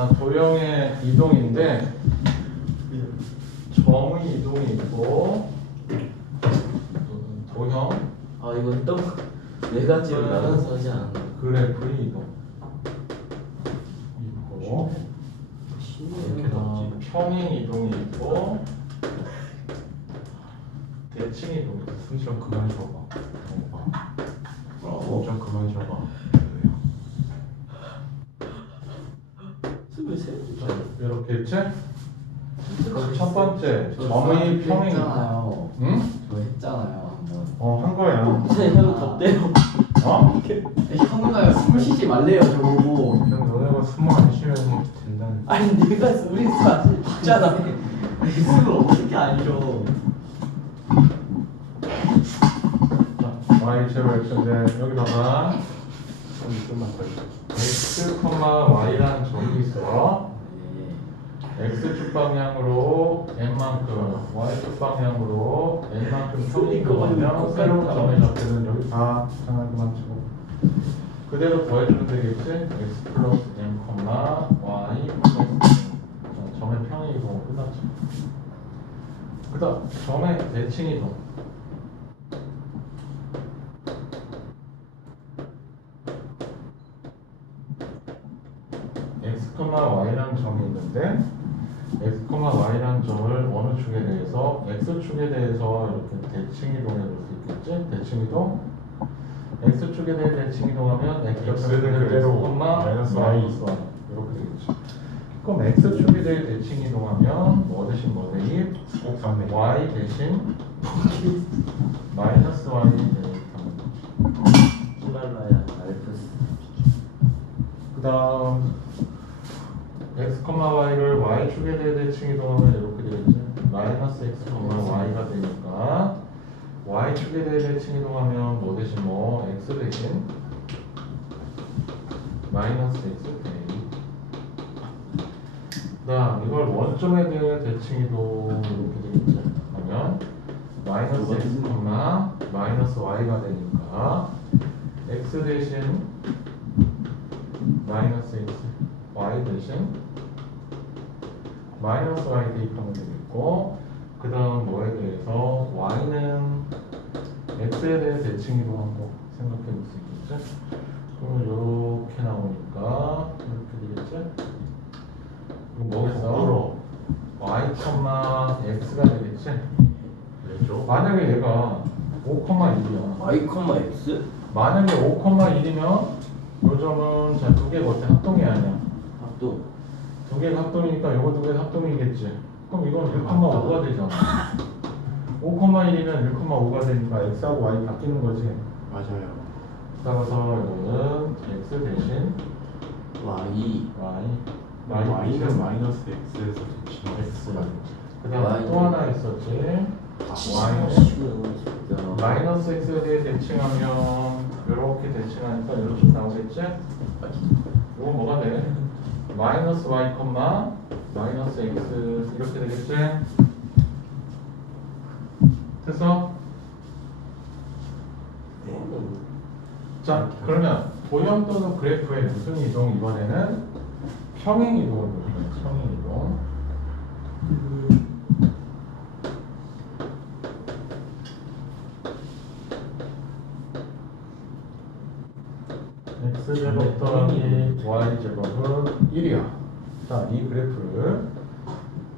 자, 도형의 이동인데 점의 이동이 있고 도형 아 이건 또 네 가지로 나눠서 하지 않았나? 그래프의 이동 있고 평행 이동이 있고 대칭 이동이 있고. 승좀 그만 줘봐. 좀 그만 줘봐. 23살. 이렇게 했지? 그럼 첫 번째 점의 평행 했잖아요. 응? 저 했잖아요 한번. 한 거야. 이제 형 덥대요. 어? 형가요 숨 쉬지 말래요 저보고. 그냥 너네가 숨을 안 쉬면 된다는. 아니 내가 우리 사실 봤잖아. 숨을 어떻게 안 쉬어? 자, y 제로 x인데 여기다가 좀만 더 있어. x, y라는 점이 있어. x축 방향으로 n만큼, y축 방향으로 n만큼 평이 이동하면 새로운 점의 좌표는 여기 다 장난그만 치고 그대로 더해주면 되겠지? x 플러스 n, y 플러스 n. 자, 점의 평이 이동 끝났죠. 그 다음 점의 대칭 이동. x, y라는 점이 있는데 x, y라는 점을 어느 축에 대해서 x축에 대해서 이렇게 대칭 이동해 볼 수 있겠지? 대칭 이동. x축에 대해 대칭 이동하면 x는 그대로 마이너스 y. 이렇게 되겠지. 그럼 x축에 대해 대칭 이동하면 뭐 대신 뭐 대입? 꼭 사네. y 대신 마이너스 y 대입하는 거지. 히말라야 알프스. 그 다음 x, y를 y축에 대해 대칭 이동하면 이렇게 되겠지. 마이너스 x, y가 되니까 y축에 대해 대칭 이동하면 뭐 대신 뭐 x 대신 마이너스 x 대입. 그 다음 이걸 원점에 대해 대칭 이동 이렇게 되겠지. 그러면 마이너스 x, 마이너스 y가 되니까 x 대신 마이너스 x, y 대신 마이너스 y 대입하면 되겠고 그 다음 뭐에 대해서 y는 x에 대해 대칭 이동한 거 생각해 볼 수 있겠지? 그러면 이렇게 나오니까 이렇게 되겠지? 그럼 뭐겠어? y, x가 되겠지? 왜죠? 만약에 얘가 5,1이야 y, x? 만약에 5,1이면 요 점은 자, 두 개가 어때? 합동이 아니야. 합동. 두 개가 합동이니까 요거 두 개가 합동이겠지. 그럼 이건 1,5가 되잖아. 5,1이면 1,5가 되니까 x하고 y 바뀌는 거지. 맞아요. 따라서 이거는 x 대신 y. y. y는 마이너스 x에서 대칭 x. x가 그 다음에 또 하나 있었지. y는 마이너스 x에 대해 대칭하면 이렇게 대칭하니까 이렇게 나오겠지? 이건 뭐가 돼? 마이너스 y, 마이너스 x 이렇게 되겠지? 됐어? 자, 그러면 도형 또는 그래프의 무슨 이동? 이번에는 평행 이동을 볼 거예요. 평행 이동. x제곱 더하기 y제곱은 1이야. 자, 이 그래프를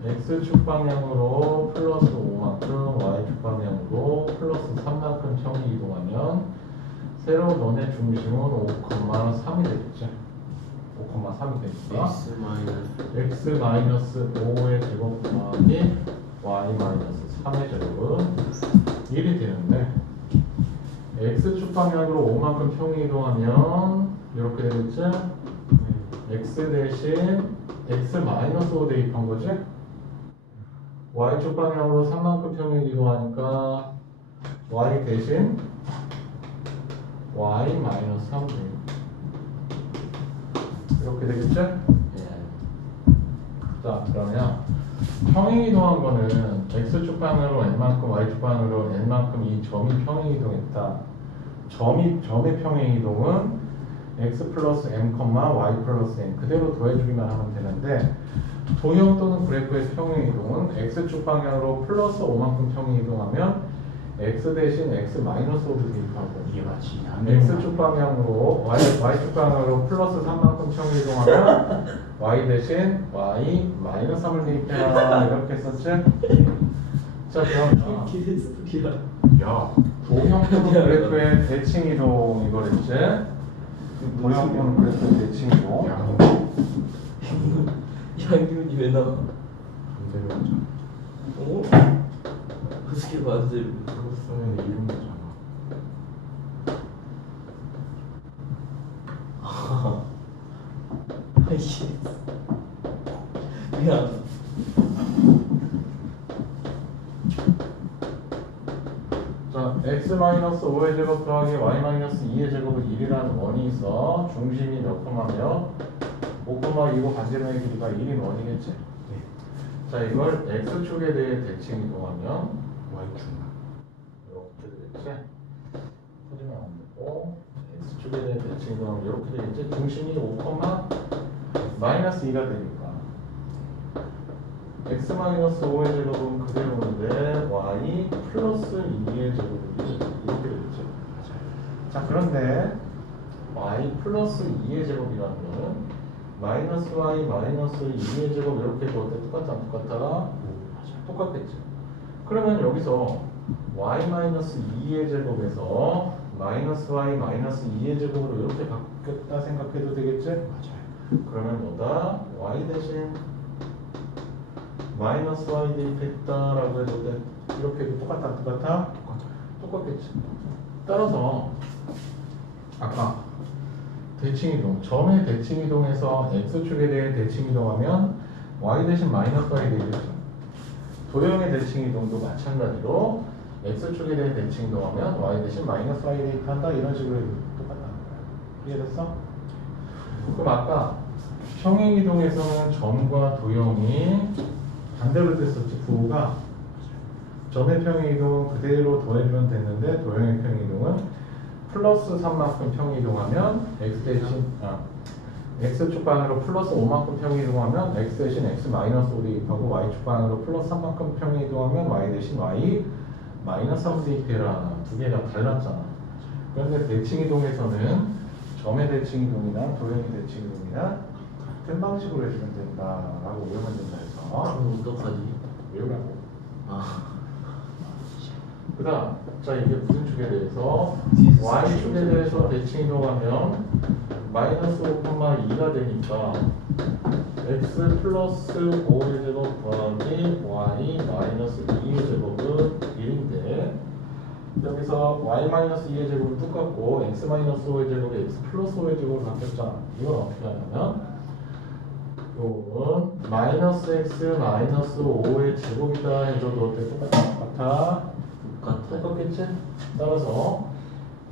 x축 방향으로 플러스 5만큼 y축 방향으로 플러스 3만큼 평이 이동하면 새로운 원의 중심은 5,3이 되겠지. 5,3이 되니까 x 마이너스. x 마이너스 5의 제곱 더하기 y 마이너스 3의 제곱은 1이 되는데 x축 방향으로 5만큼 평이 이동하면 이렇게 되겠지? x 대신 x 마이너스 5 대입한 거지? y축 방향으로 3만큼 평이 이동하니까 y 대신 y 마이너스 3 대입. 이렇게 되겠지? 자, 그러면 평행 이동한 거는 x축 방향으로 n만큼 y축 방향으로 n만큼 이 점이 평행 이동했다. 점의 평행 이동은 x 플러스 m, y 플러스 n 그대로 더해주기만 하면 되는데 도형 또는 그래프의 평행 이동은 x축 방향으로 플러스 5만큼 평행 이동하면 x 대신 x 마이너스 5를 대입하고 이게 맞지? x축 방향으로 y축 방향으로 플러스 3만큼 평행 이동하면 y 대신 y 마이너스 3을 대입해라 이렇게 썼지? 자 그럼 기대스피야. 야, 도형 또는 그래프의 대칭 이동 이거랬지? 도형 또는 그래프의 대칭 이동 양균이 왜 나와? 반대로 하자. 어? 어떻게 반대로? 플러스는 이런 거잖아. 아이씨. 미안. 자, x-5의 제곱 더하기 y-2의 제곱은 1이라는 원이 있어. 중심이 몇 콤마며 5,2고 반지름의 길이가 1인 원이겠지? 네. 자, 이걸 x축에 대해 대칭 이동하면 Y축만. 이렇게 되겠지? 소리만 안 듣고 x축에 대해 대칭 이동하면 이렇게 되겠지? 중심이 5,-2가 되니까 x-5의 제곱은 그대로인데 y 플러스 2의 제곱이 이렇게 되겠죠. 자 그런데 y 플러스 2의 제곱이라는 거는 마이너스 y 마이너스 2의 제곱 이렇게 해도 어때? 똑같아 안 똑같아? 똑같겠죠. 그러면 여기서 y 마이너스 2의 제곱에서 마이너스 y 마이너스 2의 제곱으로 이렇게 바뀌었다 생각해도 되겠지? 맞아요. 그러면 뭐다? y 대신 마이너스 y 대입했다라고 해도 돼. 이렇게 해도 똑같아 안 똑같아? 똑같겠지. 따라서 아까 대칭이동 점의 대칭이동에서 x축에 대해 대칭이동하면 y 대신 마이너스 y 대입했죠. 도형의 대칭이동도 마찬가지로 x축에 대해 대칭이동하면 y 대신 마이너스 y 대입한다 이런 식으로 해도 똑같다는 거야. 이해됐어? 그럼 아까 평행이동에서는 점과 도형이 반대로 됐었지. 부호가 점의 평행이동은 그대로 더해주면 됐는데 도형의 평행이동은 플러스 3만큼 평행이동하면 x 대신 x축 방향으로 플러스 5만큼 평행이동하면 x 대신 x 마이너스 5 대입하고 y축 방향으로 플러스 3만큼 평행이동하면 y 대신 y 마이너스 3 대입해라. 두 개가 달랐잖아. 그런데 대칭이동에서는 점의 대칭이동이나 도형의 대칭이동이나 같은 방식으로 해주면 된다라고 외우면 된다 해서 그럼 어떡하지? 외우라고. 아. 그 다음 자 이게 무슨 축에 대해서 뒤에서 y축에 대해서 대칭이동하면 마이너스 5,2가 되니까 x 플러스 5의 제곱 더하기 y 마이너스 2의 제곱은 1인데 여기서 y 마이너스 2의 제곱은 똑같고 x 마이너스 5의 제곱이 x 플러스 5의 제곱으로 바뀌었잖아. 이건 어떻게 하냐면 요건 마이너스 x 마이너스 5의 제곱이다 해줘도 어때? 똑같아? 똑같겠지? 따라서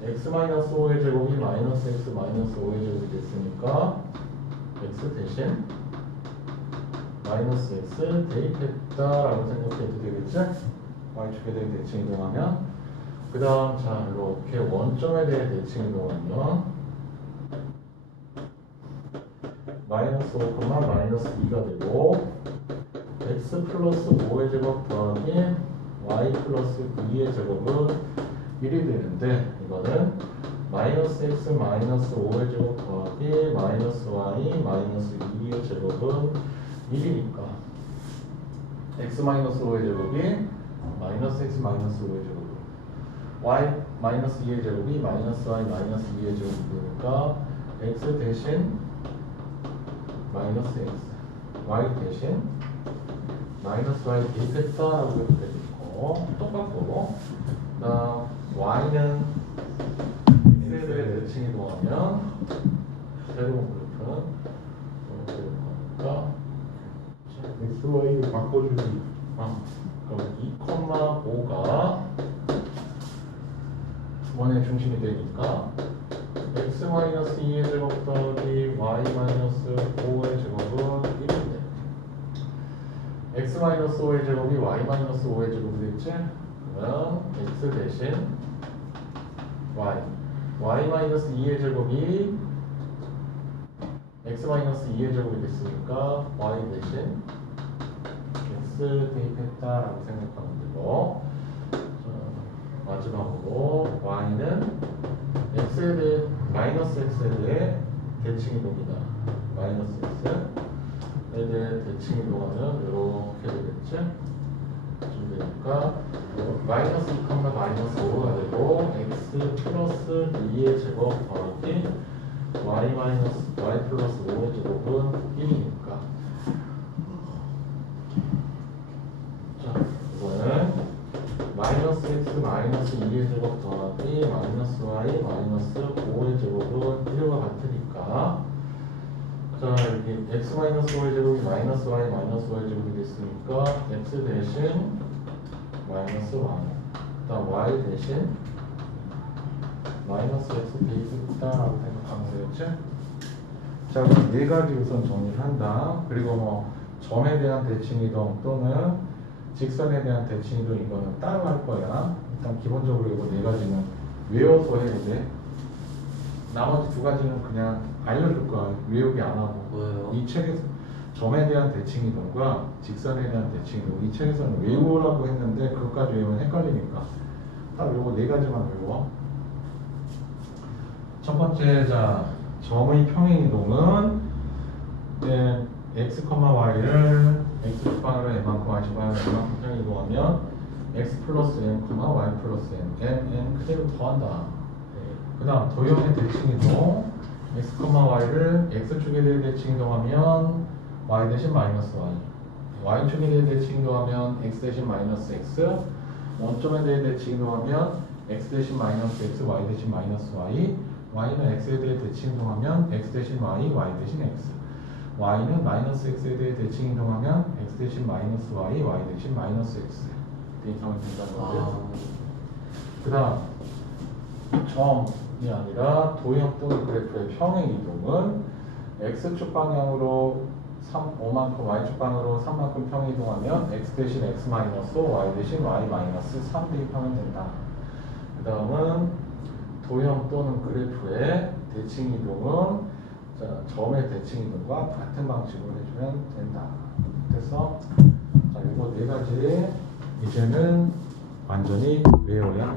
x 마이너스 5의 제곱이 마이너스 x 마이너스 5의 제곱이 됐으니까 x 대신 마이너스 x 대입했다라고 생각해도 되겠지? y축에 대해 대칭 이동하면 그 다음 자 이렇게 원점에 대해 대칭 이동하면 마이너스 5, 마이너스 2가 되고 x 플러스 5의 제곱 더하기 y 플러스 2의 제곱은 1이 되는데 이거는 마이너스 x 마이너스 5의 제곱 더하기 마이너스 y 마이너스 2의 제곱은 1이니까 x 마이너스 5의 제곱이 마이너스 x 마이너스 5의 제곱 y 마이너스 2의 제곱이 마이너스 y 마이너스 2의 제곱이 되니까 x 대신 마이너스 x y 대신 마이너스 y 대입했다라고 해도 되겠고 똑같고 그다음 y는 x에 대해 대칭 이동하면 새로운 그래프는 이렇게 될 거니까 X, Y를 바꿔주기. 그럼 2,5가 원의 중심이 되니까 x 마이너스 2의 제곱 더하기 y 마이너스 5의 제곱은 1인데 x 마이너스 5의 제곱이 y 마이너스 5의 제곱이 됐지? 그러면 x 대신 y 마이너스 2의 제곱이 x-2의 제곱이 됐으니까 y 대신 x 대입했다라고 생각하면 되고, 마지막으로 y는 x에 대해 마이너스 x에 대해 대칭 이동이다. 마이너스 x에 대해 대칭 이동하면 이렇게 되겠지? 좀 되니까 마이너스 2칸과 마이너스 5가 되고 x 플러스 2의 제곱 더하기 y 플러스 5의 제곱은 1이니까. 자, 이거는 마이너스 x 마이너스 2의 제곱 더하기 마이너스 y 마이너스 5의 제곱은 1과 같으니까, 자, 여기 x 마이너스 5의 제곱이 마이너스 y 마이너스 5의 제곱이 됐으니까 x 대신 마이너스 y, 그 다음 y 대신 마이너스 x 대입했다라고 생각하면 되겠지? 자, 그럼 네 가지 우선 정리를 한다. 그리고 뭐 점에 대한 대칭 이동 또는 직선에 대한 대칭 이동 이거는 따로 할 거야. 일단 기본적으로 이거 네 가지는 외워서 해야 돼. 나머지 두 가지는 그냥 알려줄 거야. 외우기 안 하고. 뭐예요? 이 책에서 점에 대한 대칭 이동과 직선에 대한 대칭 이동, 이 책에서는 외우라고 했는데 그것까지 외우면 헷갈리니까 딱 요거 네 가지만 외워. 첫 번째, 자, 점의 평행 이동은 x, y를 x축방으로 n만큼 y축방으로 n만큼 평행 이동하면 x 플러스 n, y 플러스 n 그대로 더한다. 그 다음 도형의 대칭 이동, x, y를 x축에 대해 대칭 이동하면 y 대신 마이너스 y, y축에 대해 대칭 이동하면 x 대신 마이너스 x, 원점에 대해 대칭 이동하면 x 대신 마이너스 x, y 대신 마이너스 y, y는 x에 대해 대칭 이동하면 x 대신 y, y 대신 x, y는 마이너스 x에 대해 대칭 이동하면 x 대신 마이너스 y, y 대신 마이너스 x 대입하면 된다는 거죠. 그 다음 점이 아니라 도형 또는 그래프의 평행 이동은 x축 방향으로 5만큼, y축 방향으로 3만큼 평행 이동하면 x 대신 x 마이너스 5, y 대신 y 마이너스 3 대입하면 된다. 그 다음은 도형 또는 그래프의 대칭 이동은, 자, 점의 대칭 이동과 같은 방식으로 해주면 된다. 그래서 자, 이거 네 가지 이제는 완전히 외워야